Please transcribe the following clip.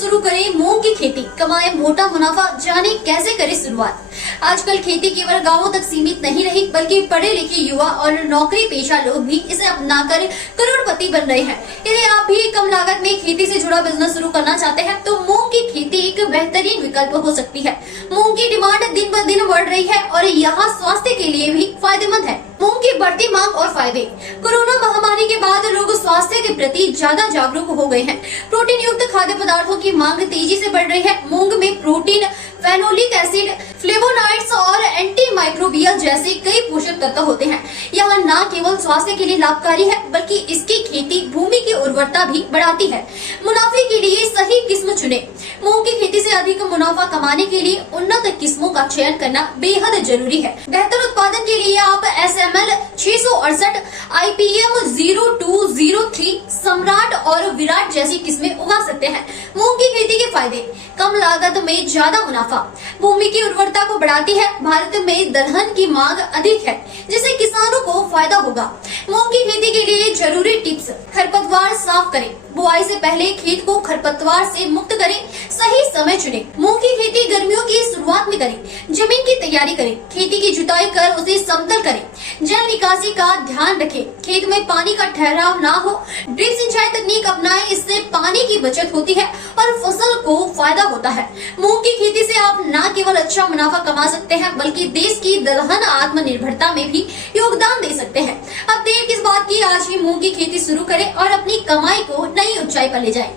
शुरू करें मूंग की खेती, कमाएं मोटा मुनाफा, जाने कैसे करें शुरुआत। आजकल खेती केवल गांवों तक सीमित नहीं रही, बल्कि पढ़े लिखे युवा और नौकरी पेशा लोग भी इसे अपनाकर करोड़पति बन रहे हैं। यदि आप भी कम लागत में खेती से जुड़ा बिजनेस शुरू करना चाहते हैं तो मूंग की खेती एक बेहतरीन विकल्प हो सकती है। मूंग की डिमांड दिन ब दिन बढ़ रही है और यहाँ स्वास्थ्य के लिए भी फायदेमंद है। मूंग की बढ़ती मांग और फायदे। कोरोना महामारी के बाद लोग स्वास्थ्य के प्रति ज्यादा जागरूक हो गए हैं। प्रोटीन युक्त खाद्य पदार्थों की मांग तेजी से बढ़ रही है। मूंग में प्रोटीन, फेनोलिक एसिड, फ्लेवोनॉइड्स और एंटी माइक्रोबियल जैसे कई पोषक तत्व होते हैं। यह न केवल स्वास्थ्य के लिए लाभकारी है, बल्कि इसकी खेती भूमि की उर्वरता भी बढ़ाती है। मुनाफे के लिए सही किस्म चुने। मूंग की खेती से अधिक मुनाफा कमाने के लिए उन्नत किस्मों का चयन करना बेहद जरूरी है। बेहतर उत्पादन के लिए आप SML 668, IPM 0203, सम्राट और विराट जैसी किस्में उगा सकते हैं। मूंग की खेती के फायदे। कम लागत में ज्यादा मुनाफा, भूमि की उर्वरता को बढ़ाती है। भारत में दलहन की मांग अधिक है, जिससे किसानों को फायदा होगा। मूंग की खेती के लिए जरूरी टिप्स। खरपतवार साफ करें। बुआई से पहले खेत को खरपतवार से मुक्त करें। सही समय चुनें। मूंग की खेती गर्मियों की शुरुआत में करें। जमीन की तैयारी करें। खेती की जुताई कर उसे समतल करें। जल निकासी का ध्यान रखें। खेत में पानी का ठहराव ना हो। ड्रिप सिंचाई तकनीक अपनाएं, इससे पानी की बचत होती है और फसल को फायदा होता है। मूंग की खेती से आप न केवल अच्छा मुनाफा कमा सकते हैं, बल्कि देश की दलहन आत्मनिर्भरता में भी योगदान दे सकते हैं। अब देर किस बात की, आज ही मूंग की खेती शुरू करें और अपनी कमाई को नई ऊंचाई पर ले जाएं।